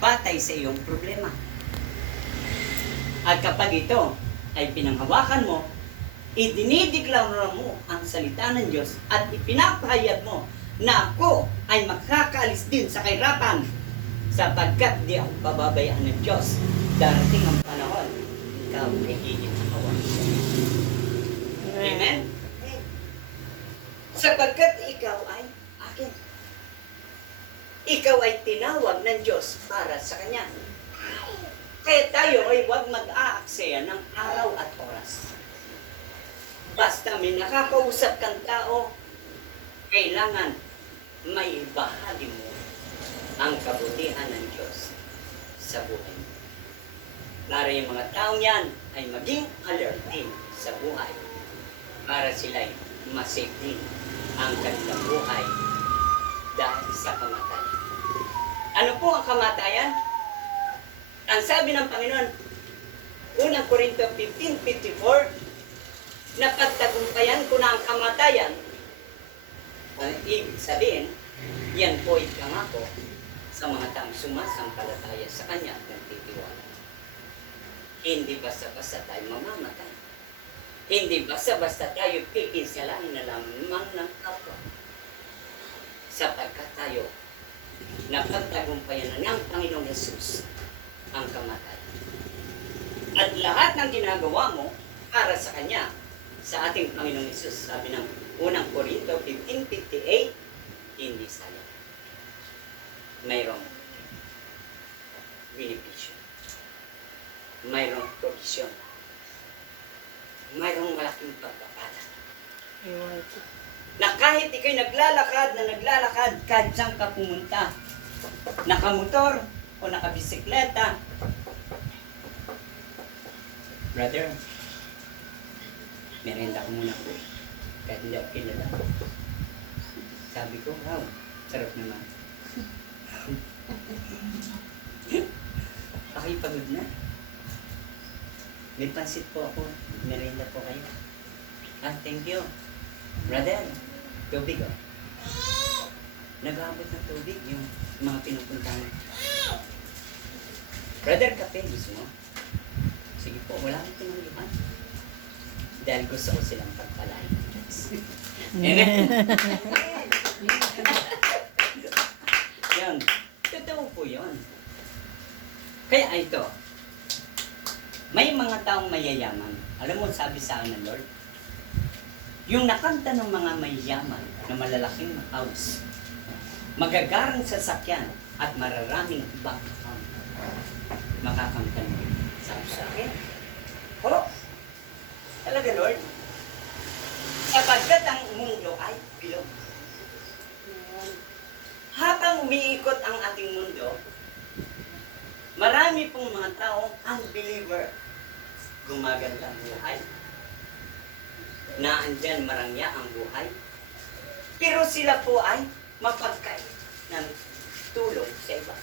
batay sa iyong problema. At kapag ito ay pinanghawakan mo, idinideklara mo ang salita ng Diyos at ipinapahayag mo na ako ay makakaalis din sa kahirapan sapagkat di ako pababayaan ng Diyos. Darating ang panahon, ikaw ay hihinahawa. Amen? Sapagkat ikaw ay akin. Ikaw ay tinawag ng Diyos para sa Kanya. Kaya tayo ay huwag mag-aaksaya ng araw at oras. Basta may nakakausap kang tao, kailangan may bahagi mo ang kabutihan ng Diyos sa buhay mo. Para yung mga taong yan ay maging alert din sa buhay para sila'y masave din ang kanilang buhay dahil sa kamatayan. Ano po ang kamatayan? Ang sabi ng Panginoon, unang Korinto 15:54, na pagtagumpayan ko na ang kamatayan. Ang ibig sabihin, yan po ikangako sa mga taong sumasampalataya sa Kanya at nagtitiwala. Hindi basta-basta tayo mamamatay. Hindi basta-basta tayo pipinsalain na lamang ng kapwa. Sapagkat tayo napagtagumpayan na ng Panginoong Jesus ang kamatayan. At lahat ng ginagawa mo para sa Kanya, sa ating Panginoong Jesus, sabi ng unang Korinto 15:58, hindi sayang. Mayroong benepisyo. Mayroong provision. Mayroong malaking pagpapala. Na kahit ikay naglalakad, kahit saan ka pumunta, nakamotor o nakabisikleta, brother, merenda ko muna po. Kahit hindi ako kilala. Sabi ko, wow, sarap naman. Pakipagod na. May pansit po ako. Merenda po kayo. Ah, thank you. Brother, tubig oh. Nag-aabot ng tubig yung mga pinupuntahan. Brother, kape gusto mo? Sige po, wala akong tinanggihan. Dahil gusto ko silang pagpalain. Amen? Yan. Totoo po yun. Kaya ito, may mga taong mayayaman. Alam mo, sabi sa akin ng Lord, yung nakanta ng mga mayayaman na malalaking house, magagarang sasakyan at mararaming bank account, makakanta mo. Sabi sa akin, oh, talaga Lord, sapagkat ang mundo ay bilog. Habang umiikot ang ating mundo, marami pong mga taong unbeliever, gumaganda ang buhay, na andyan marangya ang buhay, pero sila po ay mapagkait ng tulong sa iba.